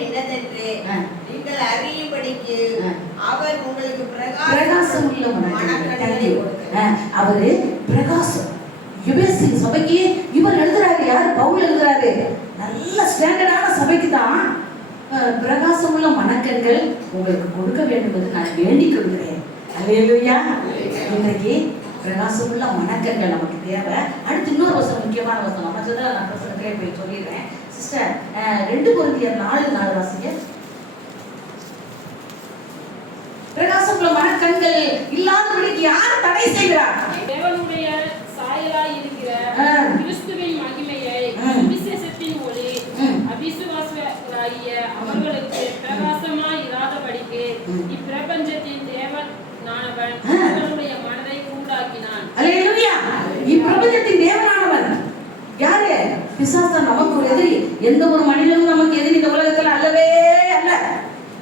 என்னதென்று. நீங்கள் அறியும்படிக்கு. அவர் உங்களுக்கு பிரகாசம். அவரு பிரகாசம். யுபேசி சபைக்கு இவர் எழுதுறாரு யார்? பவுல் எழுதுறாரு. நல்ல ஸ்டாண்டர்டான சபைக்கு தான் அஹ், பிரகாசம் உள்ள மனக்கண்கள் உங்களுக்கு கொடுக்க வேண்டும் என்று நான் வேண்டிக் கொள்கிறேன். அல்லேலூயா. இன்றைக்கு பிரகாசம் உள்ள மனக்கண்கள் நமக்கு தேவை. அடுத்து இன்னொரு வசனம் முக்கியமான வசனம். நான் பிரசனத்திலே போய் சொல்லிடுறேன். சிஸ்டர் ரெண்டு பொருந்தியர் நாலு நாலு வாசிங்க பிரகாசம் உள்ள மனக்கண்கள் இல்லாதபடிக்கு யார் தடை செய்கிறார் தேவனுடைய சாயலாய் இருக்கிற. கிறிஸ்துவின் மகிமையை. விசேஷத்தின் ஒளி ம். அவிசுவாசராகிய அவர்களுக்கு பிரகாசமாய் இராதபடிக்கு. இப்பிரபஞ்சத்தின் தேவனானவன் ஆ. அவர்களுடைய மனதை கூண்டாக்கினான் அல்லேலூயா இப்பிரபஞ்சத்தின் தேவனானவன் யாரு பிசாசன் நமக்கு ஒரு எதிரி. எந்த ஒரு மனிதனும் நமக்கு எதிரி இந்த உலகத்துல அல்லவே அல்ல.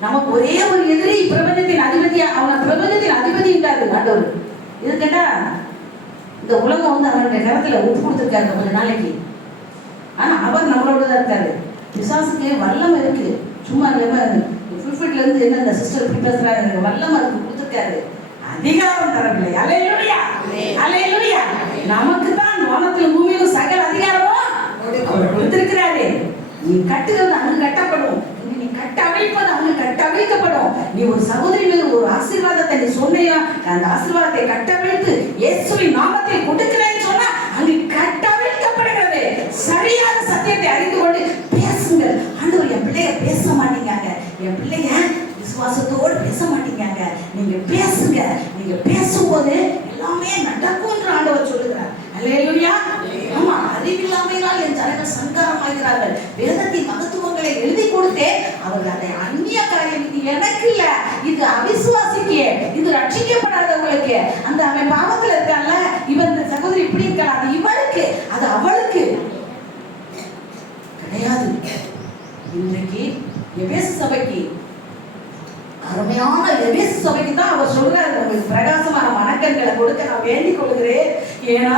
நமக்கு ஒரே ஒரு எதிரி பிரபஞ்சத்தின் அதிபதியா அவன பிரபஞ்சத்தின் அதிபதின்றாரு ஆண்டவர். இது கேட்டா இந்த உலகம் வந்து அவனுடைய கரத்துல ஒப்பு கொடுத்துருக்காரு கொஞ்ச நாளைக்கு. ஆனா அவர் நம்மளோட தான் இருக்காரு. பிசாசுக்கு வல்லமை இருக்கு. சும்மா ஃபுல்ஃபிட்ல இருந்து என்ன இந்த சிஸ்டர் இப்படி பேசுறாரு எனக்கு வல்லமை இருக்கு கொடுத்துருக்காரு. அதிகாரம் தரவில்லை. அலையிலுயா. அலையிலுயா. நமக்கு தான் வானத்திலும் பூமியிலும் சகல அதிகாரமும் அவர் கொடுத்திருக்கிறாரே. நீ கட்டுகிறது அங்கு கட்டப்படும். நீ கட்ட அவிழ்ப்பது அங்கு கட்ட நீ ஒரு சகோதரி மீது ஒரு ஆசீர்வாதத்தை நீ சொன்னையா? அந்த ஆசீர்வாதத்தை கட்டவிழ்த்து இயேசுவின் நாமத்தை கொடுக்கிறேன்னு சொன்னா அங்கு கட்டவிழ்க்கப்படுகிறது சரியான சத்தியத்தை அறிந்து கொண்டு பேசுங்கள். ஆண்டவர் என் பிள்ளைய பேச மாட்டேங்காங்க என் பிள்ளைய விசுவாசத்தோடு பேச மாட்டேங்காங்க நீங்க பேசுங்க. நீங்க பேசும்போது எல்லாமே நடக்கும்ன்ற ஆண்டவர் சொல்லுகிறார். அல்லேலூயா ஆமா அறிவில்லாமையினால் என் ஜனங்கள் சங்காரமாகிறார்கள் வேதத்தின் மகத்துவங்களை எழுதி கொடுத்தே அவர்கள் அதை அந்நிய காரியம் இது எனக்கு இல்ல இது அவிசுவாசிக்கு இது ரட்சிக்கப்படாதவங்களுக்கு அந்த அவன் பாவத்துல இருக்கான்ல இவன் இந்த சகோதரி இப்படி இருக்கான் அது இவளுக்கு அது அவளுக்கு கிடையாது இன்றைக்கு எபேசு சபைக்கு அருமையான எபேசு சபைக்கு தான் அவர் சொல்றாரு. உங்களுக்கு பிரகாசமான மனக்கண்களை கொடுக்க நான் வேண்டிக் கொள்கிறேன். ஏன்னா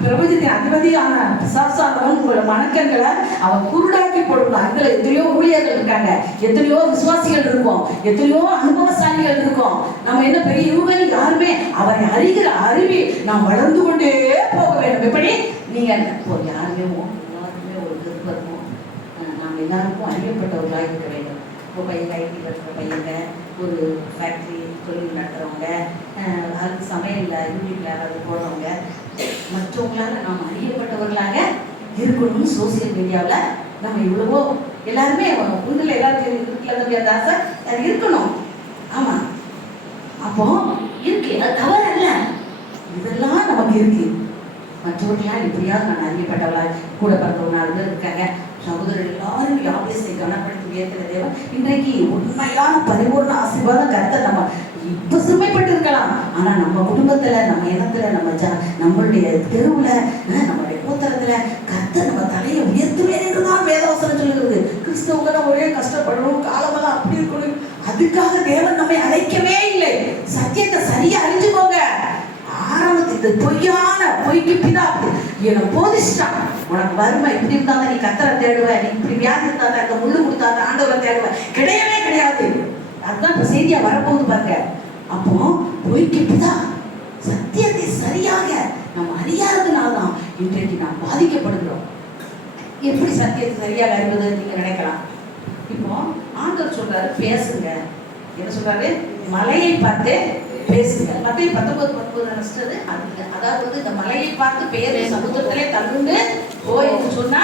பிரபஞ்சத்தின் அதிபதியான பிசாசானவன் உங்களோட மனக்கண்களை அவன் குருடாக்கி போடுவான் அங்கே எத்தனையோ ஊழியர்கள் இருக்காங்க. எத்தனையோ விசுவாசிகள் இருக்கோம். எத்தனையோ அனுபவசாலிகள் இருக்கோம். நம்ம என்ன பெரிய இவங்க யாருமே அவரை அறிகிற அறிவி நாம் வளர்ந்து கொண்டே போக வேண்டும். எப்படி? நீங்க இப்போ யாருமே உங்க எல்லாருக்குமே ஒரு விருப்பம் இருக்கும் அஹ் நாம எல்லாருக்கும் அறியப்பட்டவர்களாக இருக்க வேண்டும். இப்போ பையன் ஐடி படிக்கிற பையங்க ஒரு ஃபேக்ட்ரி தொழில் நடத்துகிறவங்க அது சமையலில் யூடியூப்ல யாராவது போடுறவங்க மற்றவங்களால் நாம் அறியப்பட்டவர்களாக இருக்கணும்னு சோசியல் மீடியாவில் நம்ம இவ்வளவோ எல்லாருமே உண்டில் எல்லாருக்கும் இருக்குல்ல தம்பி அந்த ஆசை அது இருக்கணும். ஆமாம் அப்போ இருக்கு அது தவறு அல்ல. இதெல்லாம் நமக்கு இருக்கு. மற்றவர்களால் இப்படியாவது நான் அறியப்பட்டவளா கூட பிறந்தவங்க நாலு இருக்காங்க சகோதரர் எல்லாரும் யாபேசை கனப்படுத்தி உயர்த்தின தேவன். இன்றைக்கு உண்மையான பரிபூர்ண ஆசீர்வாதம் கருத்தை நம்ம இப்ப சிறுமைப்பட்டு இருக்கலாம் ஆனா நம்ம குடும்பத்துல நம்ம இனத்துல நம்ம ஜ நம்மளுடைய தெருவுல நம்மளுடைய கூத்தரத்துல கத்த நம்ம தலையை உயர்த்துவேன் என்றுதான் வேதவசனம் சொல்லுகிறது. கிறிஸ்தவங்க தான் ஒரே கஷ்டப்படணும் காலமெல்லாம் அப்படி இருக்கணும். அதுக்காக தேவன் நம்மை அழைக்கவே இல்லை. சத்தியத்தை சரியா அறிஞ்சுக்கோங்க. ஆரம்பத்து பொய்யான பொய்க்கு பிதா என்னை போதிச்சிட்டான் உனக்கு வறுமை இப்படி இருந்தா நீ கத்தரை தேடுவ நீ இப்படி வியாதி இருந்தா தான் இந்த முள்ளு கொடுத்தா தான் ஆண்டவரை தேடுவ. கிடையவே கிடையாது. அதுதான் இப்ப செய்தியா வரப்போகுது பாருங்க. அப்போ பொய்க்கு பிதா சத்தியத்தை சரியாக நம்ம அறியாததுனால தான் இன்றைக்கு நாம் பாதிக்கப்படுகிறோம். எப்படி சத்தியத்தை சரியாக அறிவது நீங்க நினைக்கலாம். இப்போ ஆண்டவர் சொல்றாரு பேசுங்க. என்ன சொல்றாரு? மலையை பார்த்து பேசுங்க. மத்திய பத்தொன்பது பத்தொன்பது அது அதாவது வந்து இந்த மலையை பார்த்து பெயர் சமுத்திரத்திலே தள்ளுண்டு போய் என்று சொன்னா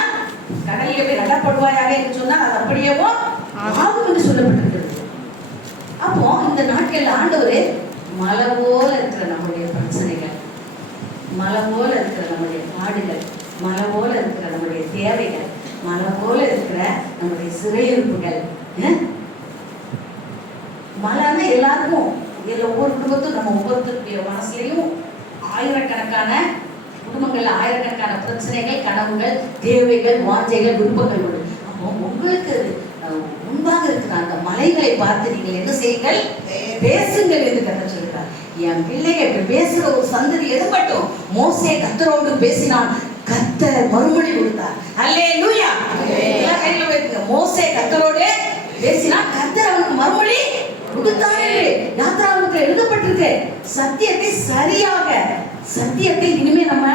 கடலிலே போய் நடப்படுவாயாக என்று சொன்னா அது அப்படியேவோ? ஆகும் என்று சொல்லப்பட்டிருக்கிறது. அப்போ இந்த நாட்களில் ஆண்டவர் மலை போல இருக்கிற நம்முடைய பிரச்சனைகள் மலை போல இருக்கிற நம்முடைய பாடுகள் மலை போல இருக்கிற நம்முடைய தேவைகள் மலை போல இருக்கிற நம்முடைய சிறையிருப்புகள்? மலைன்னா எல்லாருக்கும் இதில் ஒவ்வொரு குடும்பத்தும் நம்ம ஒவ்வொருத்தருடைய மனசுலையும் ஆயிரக்கணக்கான குடும்பங்கள்ல ஆயிரக்கணக்கான பிரச்சனைகள் கனவுகள் தேவைகள் வாஞ்சைகள் விருப்பங்கள் உண்டு அப்போ உங்களுக்கு முன்பாக இருக்கிற அந்த மலைகளை பார்த்து நீங்கள் என்ன செய்யுங்கள்? பேசுங்கள் என்று கத்த சொல்கிறார். என் பிள்ளைய பேசுகிற ஒரு சந்ததி எதுபட்டும் மோசே கத்தரோடு பேசினான். கத்தர் மறுமொழி கொடுத்தார். அல்லே லூயா கையில மோசே கத்தரோடு பேசினா கத்தர் அவனுக்கு மறுமொழி கொடுத்தார் யாத்ராவுக்கு எழுதப்பட்டிருக்கு. சத்தியத்தை சரியாக சத்தியத்தை இனிமே நம்ம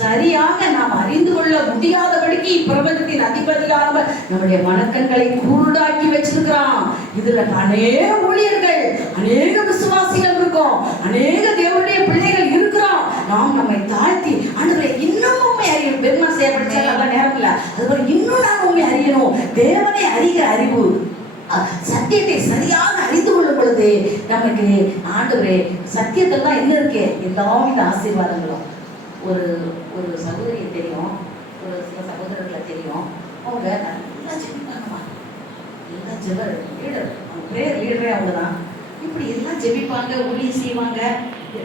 சரியாக நாம் அறிந்து கொள்ள முடியாதபடிக்கு இப்பிரபஞ்சத்தின் அதிபதியானவர் நம்முடைய மனக்கண்களை குருடாக்கி வச்சிருக்கிறான். இதுல அநேக ஊழியர்கள் அநேக விசுவாசிகள் இருக்கும். அநேக தேவனுடைய பிள்ளைகள் இருக்கிறோம். நாம் நம்மை தாழ்த்தி ஆண்டவரை இன்னும் உண்மை அறியணும். பெருமா செய்யப்பட்ட நேரம் இல்லை அதுபோல இன்னும் நாம் உண்மை அறியணும். தேவனை அறிகிற அறிவு. சத்தியத்தை சரியாக அறிந்து கொள்ளும் பொழுது நமக்கு ஆண்டவரே சத்தியத்தில் தான் என்ன இருக்கு? எல்லா இந்த ஆசீர்வாதங்களும். ஒரு ஒரு சகோதரியை தெரியும் ஒரு சில சகோதரர்களை தெரியும். அவங்க நல்லா ஜெபிப்பாங்கம்மா. எல்லாம் ஜெபர் லீடர். அவங்க பிரேயர் லீடரே அவங்க தான் இப்படி எல்லாம் ஜெபிப்பாங்க ஊழியம் செய்வாங்க.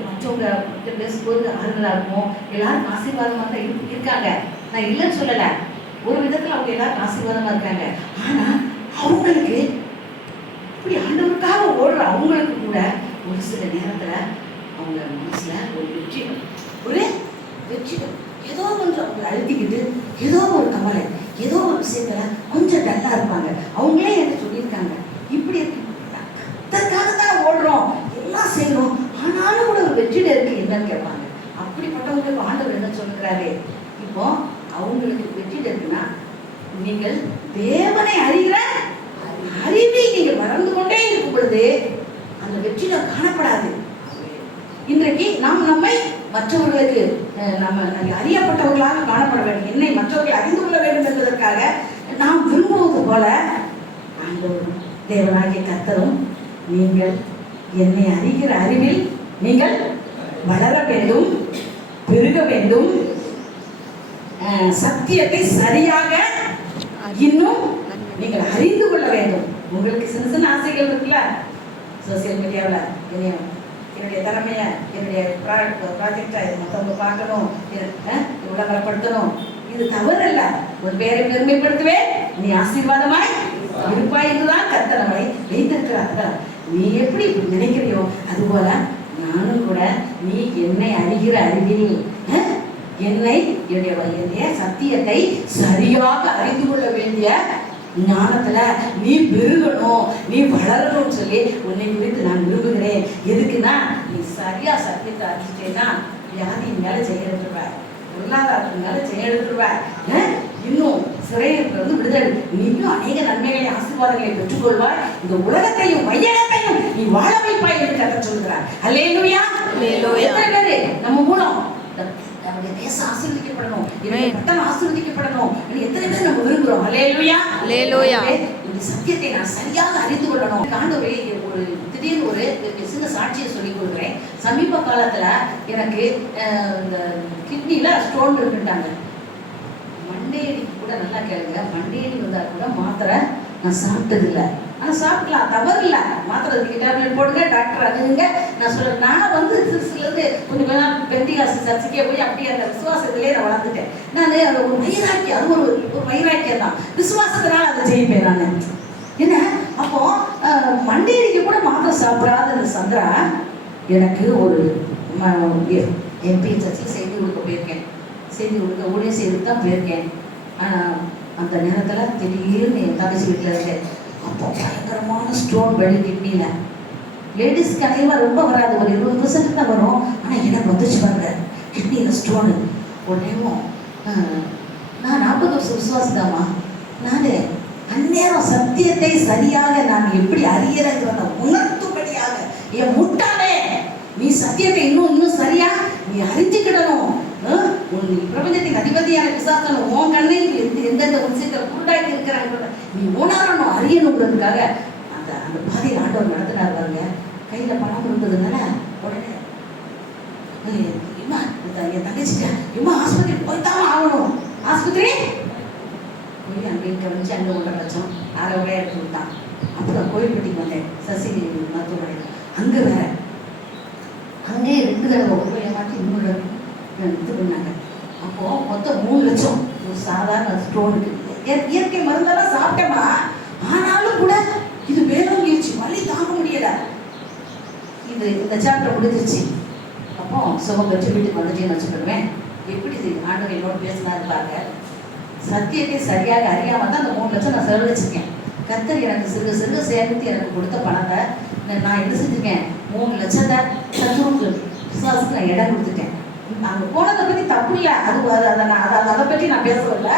மற்றவங்க பேசும்போது ஆறுதலாக இருக்கும். எல்லாரும் ஆசீர்வாதமாக தான் இருக்காங்க. நான் இல்லைன்னு சொல்லலை. ஒரு விதத்தில் அவங்க எல்லாரும் ஆசீர்வாதமாக இருக்காங்க. ஆனால் அவங்களுக்கு இப்படி ஆண்டவருக்காக ஓடுற அவங்களுக்கு கூட ஒரு சில நேரத்தில் அவங்க மனசில் ஒரு வெற்றி ஒரு வெற்றி ஏதோ கொஞ்சம் அவங்க அழுத்திக்கிட்டு ஏதோ ஒரு கவலை ஏதோ ஒரு விஷயத்துல கொஞ்சம் டல்லா இருப்பாங்க. அவங்களே என்ன சொல்லியிருக்காங்க? இப்படி இருக்கு தான் ஓடுறோம். எல்லாம் செய்யணும் ஆனாலும் கூட ஒரு வெற்றியில இருக்கு என்னன்னு கேட்பாங்க. அப்படிப்பட்டவங்களுக்கு ஆண்டவர் என்ன சொல்லுகிறாரு? இப்போ அவங்களுக்கு வெற்றி இருக்குன்னா நீங்கள் தேவனை அறிய அறிவில் நீங்கள் வளர்ந்து கொண்டே இருக்கும் பொழுது அந்த வெற்றியில காணப்படாது இன்றைக்கு நாம் நம்மை மற்றவர்களுக்கு அஹ், நம்ம நம்ம அறியப்பட்டவர்களாக காணப்பட வேண்டும் என்னை மற்றவர்கள் அறிந்து கொள்ள வேண்டும் என்பதற்காக நாம் விரும்புவது போல ஆண்டவரும் தேவனாகிய கத்தரும் நீங்கள் என்னை அறிகிற அறிவில் நீங்கள் வளர வேண்டும் பெருக வேண்டும். சத்தியத்தை சரியாக இன்னும் நீங்கள் அறிந்து கொள்ள வேண்டும். உங்களுக்கு சின்ன சின்ன ஆசைகள் இருக்குல்ல? சோசியல் மீடியாவில் என்னைய என்னுடைய திறமையை என்னுடைய ப்ராஜெக்டை மற்றவங்க பார்க்கணும். உலகப்படுத்தணும் இது தவறல்ல. ஒரு பேரை பெருமைப்படுத்துவே நீ ஆசீர்வாதமாய் இருப்பாய் என்றுதான் கர்த்தர் நம்மை நீ எப்படி இப்படி நினைக்கிறியோ அதுபோல நானும் கூட நீ என்னை அறிகிற அறிவினி என்னை என்னுடைய என்னுடைய சத்தியத்தை சரியாக அறிந்து கொள்ள வேண்டிய ஞானத்துல நீ பெருகணும் நீ வளரணும்னு சொல்லி உன்னை குறித்து நான் விரும்புகிறேன். எதுக்குன்னா நீ சரியா சத்தியத்தை அறிஞ்சிட்டேன்னா வியாதியின் மேல ஜெயம் எடுத்துருவ பொருளாதாரத்தின் மேல செய்ய எடுத்துருவ இன்னும் சிறையிலிருந்து விடுதலை நீயும் அநேக நன்மைகளை ஆசீர்வாதங்களை பெற்றுக்கொள்வாய். இந்த உலகத்தையும் மையகத்தையும் நீ வாழ வைப்பாய் என்று கத்த சொல்கிறார் அல்லேலூயா நம்ம மூலம் நம்முடைய தேசம் ஆசீர்வதிக்கப்படணும் என்னுடைய பட்டம் ஆசீர்வதிக்கப்படணும் எத்தனை பேர் நம்ம விரும்புறோம் அல்லேலூயா அல்லேலூயா. இந்த சத்தியத்தை நான் சரியாக அறிந்து கொள்ளணும். ஆண்டவரே ஒரு திடீர்னு ஒரு சின்ன சாட்சியை சொல்லிக் கொடுக்குறேன். சமீப காலத்துல எனக்கு இந்த கிட்னில ஸ்டோன் இருக்குன்ட்டாங்க. மண்டேடி கூட நல்லா கேளுங்க. மண்டேடி வந்தா கூட மாத்திரை நான் சாப்பிட்டது இல்லை ஆனால் சாப்பிடலாம். தவறு இல்லை மாத்திரை அதுக்கு டேப்லெட் போடுங்க டாக்டர் அதுங்க நான் சொல்றேன் நான் வந்து சிறுசுலேருந்து கொஞ்சம் கொஞ்சம் வேணா பெண்டிகாசு சர்ச்சைக்கே போய் அப்படியே அந்த விசுவாசத்திலே நான் வளர்ந்துட்டேன். நான் அது ஒரு வைராக்கியம். அது ஒரு ஒரு வைராக்கியம் தான். விசுவாசத்தினால அதை ஜெயிப்பேன் நான். என்ன? அப்போ அஹ், மண்டேடிக்கு கூட மாத்திரை சாப்பிடாத அந்த சந்திரா எனக்கு ஒரு எம்பி சர்ச்சில் செய்தி கொடுக்க போயிருக்கேன். செய்தி கொடுக்க ஊழியம் செய்து தான் போயிருக்கேன். ஆனால் அந்த நேரத்தில் திடீர்னு என் தங்கச்சி வீட்டில் இருக்கேன் அப்போ பயங்கரமான ஸ்டோன் வழி கிட்னியில் லேடிஸ்க்கு அதிகமாக ரொம்ப வராது. ஒரு இருபது பர்சன்ட் தான் வரும். ஆனால் எனக்கு வந்துச்சு பாருங்க. கிட்னியில் ஸ்டோனு உடனேவும் நான் நாற்பது வருஷம் விசுவாசிதாமா நான் அந்நேரம் சத்தியத்தை சரியாக நான் எப்படி அறியறேங்கிறத உணர்த்தும்படியாக என் முட்டாளே நீ சத்தியத்தை இன்னும் இன்னும் சரியா நீ அறிஞ்சுக்கிடணும். ஆ உன் பிரபஞ்சத்தின் அதிபதியான விசாசனம் உன் கண்ணை எந்த எந்தெந்த விஷயத்தை குருடாக்கி இருக்கிறாங்க நீ உணரணும் அறியணுங்கிறதுக்காக அந்த அந்த பாதையில் ஆண்டவர் நடத்தினார் பாருங்க. கையில பணம் இருந்ததுனால உடனே இம்மா என் தங்கச்சிட்ட இம்மா ஆஸ்பத்திரி போய்தான் ஆகணும். ஆஸ்பத்திரி? போய் அங்கே கவனிச்சு அங்கே ஒன்றரை லட்சம் அரை உடைய எடுத்து விட்டான் அப்புறம் கோயில்பட்டிக்கு வந்தேன் சசி மருத்துவமனை அங்கே வேற அங்கே ரெண்டு தடவை ஒரு ரூபாய் மாற்றி இன்னொரு இது பண்ணாங்க அப்போ மொத்தம் மூணு லட்சம். ஒரு சாதாரண ஸ்டோனுக்கு. இயற்கை மருந்தெல்லாம் சாப்பிட்டேமா ஆனாலும் கூட இது வேலோங்கிருச்சு வழி தாங்க முடியல. இது இந்த சாப்டர் முடிஞ்சிருச்சு. அப்போ சுகம் வச்சு வீட்டுக்கு வந்துட்டேன்னு வச்சுக்கிடுவேன் எப்படி இது ஆண்டவர் என்னோட பேசினாரு பாருங்க. சத்தியத்தை சரியாக அறியாமல் தான் அந்த மூணு லட்சம் நான் செலவழிச்சிருக்கேன். கத்தர் எனக்கு சிறுக சிறுக சேர்த்து எனக்கு கொடுத்த பணத்தை நான் நான் என்ன செஞ்சுருக்கேன்? மூணு லட்சத்தை சத்துருக்கு விசுவாசத்துக்கு நான் இடம் கொடுத்துட்டேன். அங்கே போனதை பற்றி தப்பு இல்லை. அது அது- அதை நான் அதை அதை பற்றி நான் பேசவில்லை.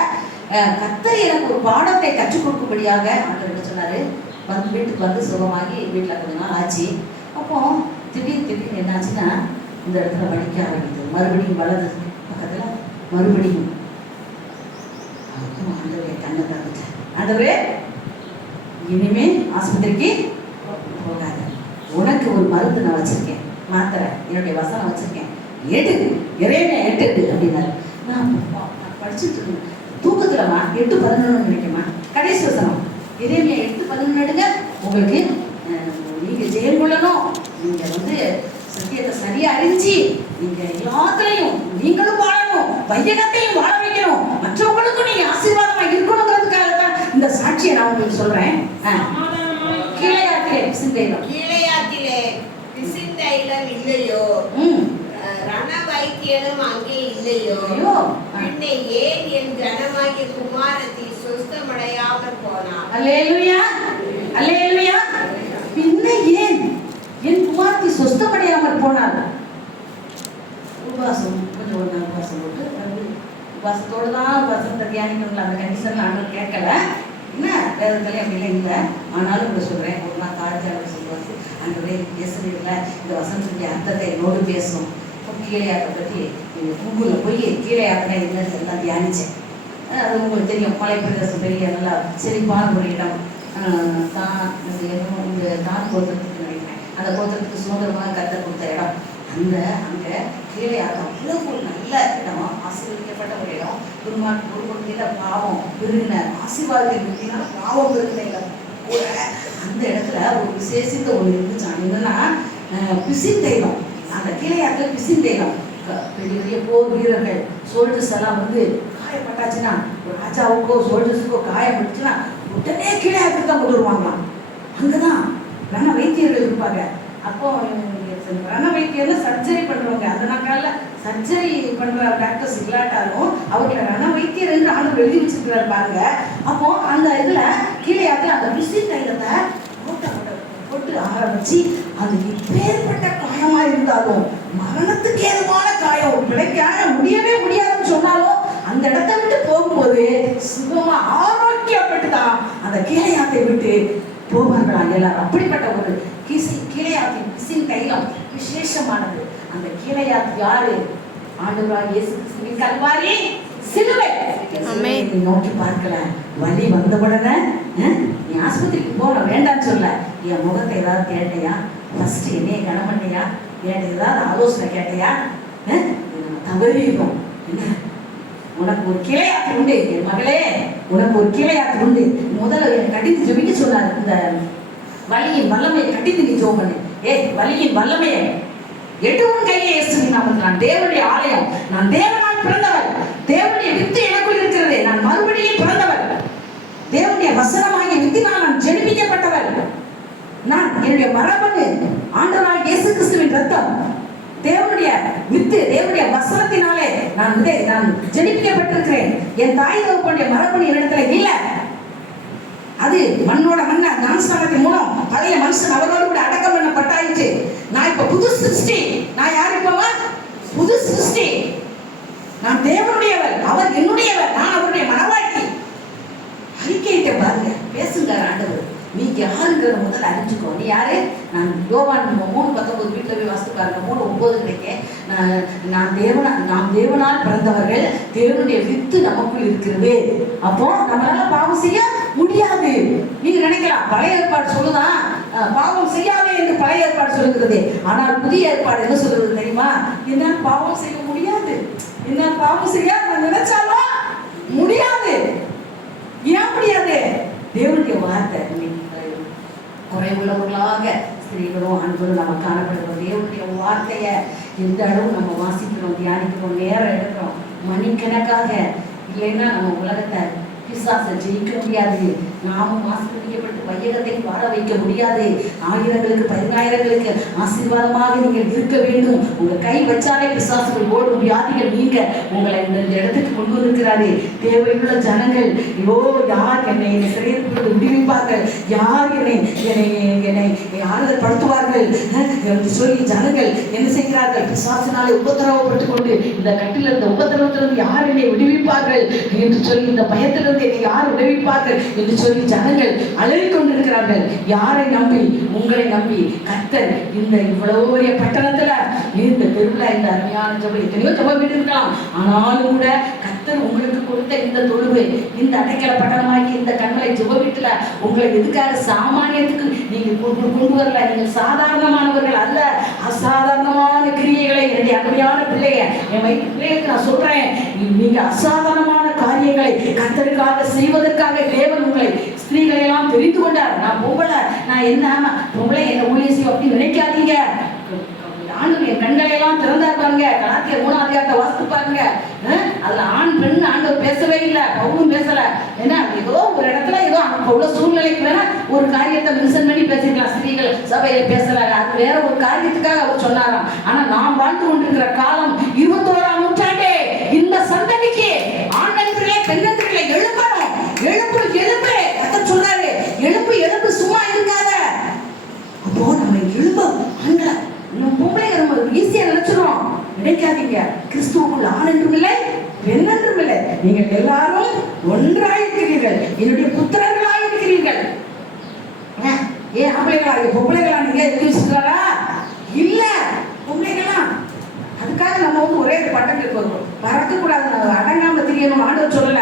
கத்தர் எனக்கு ஒரு பாடத்தை கற்றுக் கொடுக்கும்படியாக ஆண்டவர் சொன்னார்? வந்து வீட்டுக்கு வந்து சுகமாகி வீட்டில் கொஞ்ச நாள் ஆச்சு. அப்போ திடீர் திடீர்னு என்னாச்சுன்னா இந்த இடத்துல படிக்க ஆரம்பித்தது மறுபடியும் வளர்ந்து பக்கத்தில் மறுபடியும் ஆண்டவரே கண்ணை திறந்துட்டேன் ஆண்டவரே இனிமே ஆஸ்பத்திரிக்கு போகாத. உனக்கு ஒரு மருந்து நான் வச்சிருக்கேன். மாத்திரை. என்னுடைய வசனம் வச்சிருக்கேன். எடு. இறைவனை எட்டு அப்படின்னாரு. நான் படிச்சுட்டு இருக்கேன். தூக்கத்துலமா எட்டு பதினொன்று நினைக்கமா கடைசி வசனம். இறைமையை எட்டு பதினொன்று எடுங்க. உங்களுக்கு நீங்க ஜெயம் கொள்ளணும். நீங்க வந்து சத்தியத்தை சரியா அறிஞ்சு நீங்க எல்லாத்துலயும் நீங்களும் வாழணும். வையகத்தையும் வாழ வைக்கணும். மற்றவங்களுக்கும் நீங்க ஆசீர்வாதமா இருக்கணுங்கிறதுக்காக தான் இந்த சாட்சியை நான் உங்களுக்கு சொல்றேன். கீழையாத்திலே சிந்தையிலும் கீழையாத்திலே பிசிந்தைலம் இல்லையோ? ரண வைத்தியனும் அங்கே இல்லையோ? பின்னே ஏன் என் ஜனமாகிய குமாரத்தி சுஸ்தமடையாமற் போனார்? அல்லேலூயா. அல்லேலூயா. பின்ன ஏன் என் குமார்த்தி சொஸ்தமடையாமல் போனார்? உபவாசம் கொஞ்சம் ஒரு நாள் உபவாசம் போட்டு உபவாசத்தோடு தான் உபவாசத்தை தியானிக்கணும்ல. அந்த கண்டிஷன்ல ஆண்டவர் கேட்கல. என்ன? வேதத்துல அப்படிலாம் இல்லை ஆனாலும் கூட சொல்றேன். ஒரு நாள் தாழ்த்தியாளர் சொல்லுவாரு. ஆண்டவரே பேசுறீங்கள இந்த வசனத்துடைய அர்த்தத்தை என்னோடு பேசும். கீழையாத்தை பற்றி கூகுளில் போய் கீழையாத்திரை என்னன்னு எல்லாம் தியானித்தேன் அது உங்களுக்கு தெரியும். மலை பிரதேசம் பெரிய நல்லா செழிப்பான ஒரு இடம். தான் இந்த தான் கோத்திரத்துக்கு நினைக்கிறேன். அந்த கோத்திரத்துக்கு சுதந்திரமாக கத்த கொடுத்த இடம். அந்த அங்கே கீழே அவ்வளோ ஒரு நல்ல இடம். ஆசீர்வதிக்கப்பட்ட ஒரு இடம். குருமான் குருமத்தில பாவம் பெருகின ஆசீர்வாதத்தை முக்கினா பாவம் பெருகின கூட. அந்த இடத்துல ஒரு விசேஷித்த ஒன்று இருந்துச்சான் என்னன்னா பிசின் தெய்வம். அந்த கீழையாத்துல பிசிந்தேகம். பெரிய பெரிய போர் வீரர்கள் சோல்ஜர்ஸ் எல்லாம் வந்து காயப்பட்டாச்சுன்னா ஒரு ராஜாவுக்கோ சோல்ஜர்ஸுக்கோ காயப்பட்டுச்சுன்னா உடனே கீழே தான் கொண்டு வருவாங்களாம். அங்கதான் ரண வைத்தியர்கள் இருப்பாங்க. அப்போ ரண வைத்தியர்ல சர்ஜரி பண்றவங்க அந்த நாட்கள்ல சர்ஜரி பண்ற டாக்டர்ஸ் இல்லாட்டாலும் அவர்களை ரண வைத்தியர் என்று ஆண்டு எழுதி வச்சிருக்கிறார் பாருங்க. அப்போ அந்த இதுல கீழே அந்த விசி தைலத்தை போட்டாங்க. ஆரம்பிச்சு அது இப்பேற்பட்ட காயமா இருந்தாலும் மரணத்துக்கு ஏதுவான காயம் பிழைக்க முடியவே முடியாதுன்னு சொன்னாலும் அந்த இடத்தை விட்டு போகும்போது சுகமா ஆரோக்கியப்பட்டு தான் அந்த கீழையாத்தை விட்டு போவார்களாம் எல்லாரும்? அப்படிப்பட்ட ஒரு கிசி கீழையாத்தின் கிசின் தைலம் விசேஷமானது. அந்த கீழையாத்து யாரு? ஆண்டவராக இயேசு கிறிஸ்துவின் கல்வாரி சிலுவை. நோக்கி பார்க்கல. வலி வந்த உடனே நீ ஆஸ்பத்திரிக்கு போக வேண்டாம்னு சொல்ல என் முகத்தை ஏதாவது கேட்டையா? ஃபர்ஸ்ட் என்னைய கனம் பண்ணியா என்கிட்ட ஏதாவது ஆலோசனை கேட்டையா? தவறிடும் என்ன? உனக்கு ஒரு கிளையாத்து உண்டு என் மகளே. உனக்கு ஒரு கிளையாத்து உண்டு. முதல்ல என் கடிந்து ஜெபிக்க சொன்னார் இந்த வலியின் வல்லமையை கடிந்து நீ ஜோபனு ஏ ஏய் வலியின் வல்லமையை. எட்டு கையை ஏசுகிறேன் நாமத்தில் நான் தேவனுடைய ஆலயம். நான் தேவனால் பிறந்தவர் தேவனுடைய வித்து எனக்குள் இருக்கிறது. நான் மறுபடியும் பிறந்தவர் தேவனுடைய வசனமாகிய வித்தினால் நான் ஜெனிப்பிக்கப்பட்ட நான் என்னுடைய மரபணு ஆண்டவராக இயேசு கிறிஸ்துவின் ரத்தம். தேவனுடைய வித்து தேவனுடைய வசனத்தினாலே நான் வந்து நான் ஜெனிக்கப்பட்டிருக்கிறேன் என் தாய் தகப்பனுடைய மரபணு என்னிடத்துல இல்லை. அது மண்ணோட மண்ண ஞானஸ்தானத்தின் மூலம் பழைய மனுஷன் அவரோடு கூட அடக்கம் பண்ணப்பட்டாயிற்று. நான் இப்ப புது சிருஷ்டி. நான் யார் இப்பவா புது சிருஷ்டி. நான் தேவனுடையவர் அவர் என்னுடையவர் நான் அவருடைய மனவாட்டி அறிக்கையிட்ட பாருங்க. பேசுங்க ஆண்டவர். நீ யாருங்கிற முதல் அறிஞ்சுக்கோ நீ யாரு? நான் யோவான் மூணு பத்தொன்பது வீட்டில் போய் வாசித்து பாருங்க மூணு ஒன்பது கிடைக்க நான் தேவனா நாம் தேவனால் பிறந்தவர்கள் தேவனுடைய வித்து நமக்குள் இருக்கிறது. அப்போ நம்மளால பாவம் செய்ய முடியாது. நீங்க நினைக்கலாம் பழைய ஏற்பாடு சொல்லுதான் பாவம் செய்யாதே என்று பழைய ஏற்பாடு சொல்லுகிறது. ஆனால் புதிய ஏற்பாடு என்ன சொல்றது தெரியுமா? என்ன பாவம் செய்ய முடியாது. என்ன பாவம் செய்ய நான் நினைச்சாலும் முடியாது. ஏன் முடியாது? தேவனுடைய வார்த்தை இன்னைக்கு குறைவுள்ளவர்களாக ஸ்திரீகளும் ஆண்களும் நம்ம காணப்படுகிறோம். தேவனுடைய வார்த்தையை எந்த அளவு நம்ம வாசிக்கிறோம் தியானிக்கிறோம் நேரம் எடுக்கிறோம் மணிக்கணக்காக இல்லைன்னா நம்ம உலகத்தை பிசாசை ஜெயிக்க முடியாது. நாமும் ஆசீர்வதிக்கப்பட்டு வையகத்தை வாழ வைக்க முடியாது. ஆயிரங்களுக்கு பதினாயிரங்களுக்கு ஆசீர்வாதமாக நீங்கள் இருக்க வேண்டும். உங்க கை வச்சாலே பிசாசுகள் ஓடும். வியாதிகள் நீங்க உங்களை இந்த இடத்துக்கு கொண்டு வந்திருக்கிறாரு தேவையுள்ள ஜனங்கள் ஐயோ யார் என்னை இந்த சிறையிலிருந்து யார் என்னை என்னை என்னை ஆறுதல் படுத்துவார்கள் என்று சொல்லி ஜனங்கள் என்ன செய்கிறார்கள்? பிசாசினாலே உபத்திரவப்பட்டுக் கொண்டு இந்த கட்டிலிருந்து உபத்திரவத்திலிருந்து யார் என்னை விடுவிப்பார்கள்? என்று சொல்லி இந்த பயத்திலிருந்து என்னை யார் விடுவிப்பார்கள்? என்று சொல்லி ஜனங்கள் அலறிக் இருக்கிறார்கள். யாரை நம்பி? உங்களை நம்பி. கர்த்தர் இந்த இவ்வளவு பெரிய பட்டணத்துல இந்த தெருவில் இந்த அருமையான ஜபம் எத்தனையோ ஜப வீடு இருக்கலாம். ஆனாலும் கூட கத்தர் உங்களுக்கு கொடுத்த இந்த தொழுவை இந்த அடைக்கல பட்டணமாக்கி இந்த கண்களை ஜப வீட்டுல உங்களை எதுக்காக சாமானியத்துக்கு நீங்க கொண்டு கொண்டு வரல? நீங்க சாதாரணமானவர்கள் அல்ல. அசாதாரணமான கிரியைகளை என்னுடைய அருமையான பிள்ளைய என் வயிற்று பிள்ளைகளுக்கு நான் சொல்றேன். நீங்க அசாதாரணமான காரியங்களை கத்தருக்காக செய்வதற்காக தேவன் உங்களை ஸ்திரீகளை எல்லாம் தெரிந்து கொண்டார். நான் பொம்பளை நான் என்ன பொம்பளை என்ன ஊழிய செய்வோம் அப்படின்னு நினைக்காதீங்க. ஆண்டு என் கண்களை எல்லாம் திறந்தா பாருங்க. கலாத்திய மூணாம் அதிகாரத்தை வாசித்து பாருங்க. அதுல ஆண் பெண் ஆண்டவர் பேசவே இல்லை. பவுனும் பேசல. ஏன்னா ஏதோ ஒரு இடத்துல ஏதோ அப்ப உள்ள சூழ்நிலைக்கு வேணா ஒரு காரியத்தை மென்ஷன் பண்ணி பேசிருக்கலாம். ஸ்திரீகள் சபையில பேசல. அது வேற ஒரு காரியத்துக்காக அவர் சொன்னாராம். ஆனா நாம் வாழ்ந்து கொண்டிருக்கிற காலம் இருபத்தோரு நினைக்காதீங்க. கிறிஸ்துவுக்குள் ஆண் என்றும் இல்லை பெண் என்றும் இல்லை. நீங்கள் எல்லாரும் ஒன்றாயிருக்கிறீர்கள். என்னுடைய புத்திரர்களாக இருக்கிறீர்கள். ஏன், ஆம்பளைகளா பொம்பளைகளா நீங்க? எழுதி இல்ல. பொம்பளைகளா அதுக்காக நம்ம வந்து ஒரே பட்டத்துக்கு வருவோம் பறக்க கூடாது அடங்காம தெரியணும். ஆண்டவர் சொல்லல.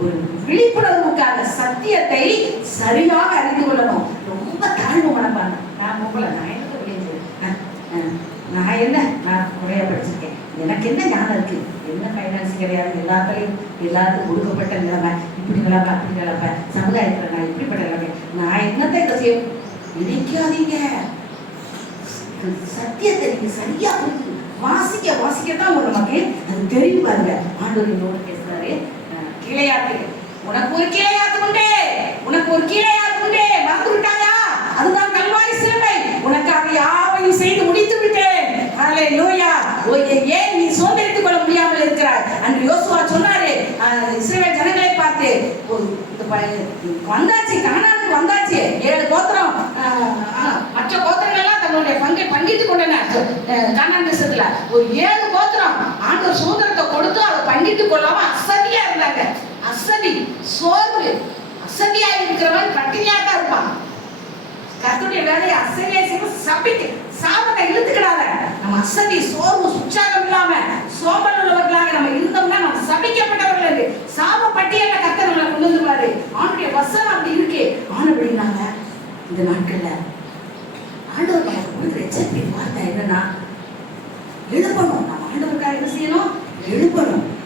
ஒரு விழிப்புணர்வுக்கான சத்தியத்தை சரியாக அறிந்து கொள்ளணும். ரொம்ப தாழ்வு மனப்பாங்க நான் பொம்பளை நான் என்ன நான் என்ன? நான் குறைய படிச்சேன். எனக்கு என்ன ஞானம் இருக்கு? என்ன ஃபைனான்ஸ் கிடையாது? எல்லாத்துலையும் எல்லாத்துக்கும் ஒடுக்கப்பட்ட நிலைமை. இப்படி நிலைமை அப்படி நிலைமை சமுதாயத்தில் நான் இப்படிப்பட்ட நிலைமை. நான் என்னத்தை இதை செய்ய நினைக்காதீங்க. சத்தியத்தை நீங்க சரியா புரிஞ்சு வாசிக்க வாசிக்க தான் ஒரு நமக்கு அது தெரியும் பாருங்க. ஆண்டவர் என்னோட பேசுறாரு. கிளையாத்து உனக்கு ஒரு கிளையாத்து உண்டு. உனக்கு ஒரு கிளையாத்து உண்டு. மறந்து விட்டாயா? அதுதான் கல்வாரி உனக்கு உனக்காக யாவையும் செய்து முடித்து விட்டேன். ஹalleluya ஓ ஏன் நீ சோதரித்துக் கொள்ள முடியாமல் இருக்கிறாய்? அன்று யோசுவா சொன்னாரு இஸ்ரேல் ஜனங்களை பார்த்து வந்தாச்சு கானானுக்கு வந்தாச்சு. ஏழு கோத்திரம் மற்ற கோத்திரங்கள் எல்லாம் தன்னுடைய பங்கை பங்கிட்டு கொண்டன அஹ், தேசத்துல. ஒரு ஏழு கோத்திரம் ஆண்டவர் சுதந்திரத்தை கொடுத்து அதை பங்கிட்டு கொள்ளாம அசதியா இருந்தாங்க. அசதி சோர்வு. அசதியா இருக்கிறவன் பட்டினியா தான் இருப்பான். கத்துடைய வேலையை அசதியா செய்ய சபிக்கு சாபத்தை இழுத்துக்கிடாத. நம்ம அசதி சோர்வு உற்சாகம் இல்லாம சோம்பல் உள்ளவர்களாக நம்ம இருந்தோம்னா நம்ம சபிக்கப்பட்டவர்கள் அது. சாப பட்டியல கத்த நம்மளை கொண்டு வந்துருவாரு. ஆணுடைய வசனம் அப்படி இருக்கு. ஆனபடினால இந்த நாட்கள்ல. ஆண்டவர் நமக்கு கொடுக்குற எச்சரிக்கை வார்த்தை என்னன்னா எழுப்பணும். நம்ம ஆண்டவருக்காக என்ன செய்யணும்? எழுப்பணும்.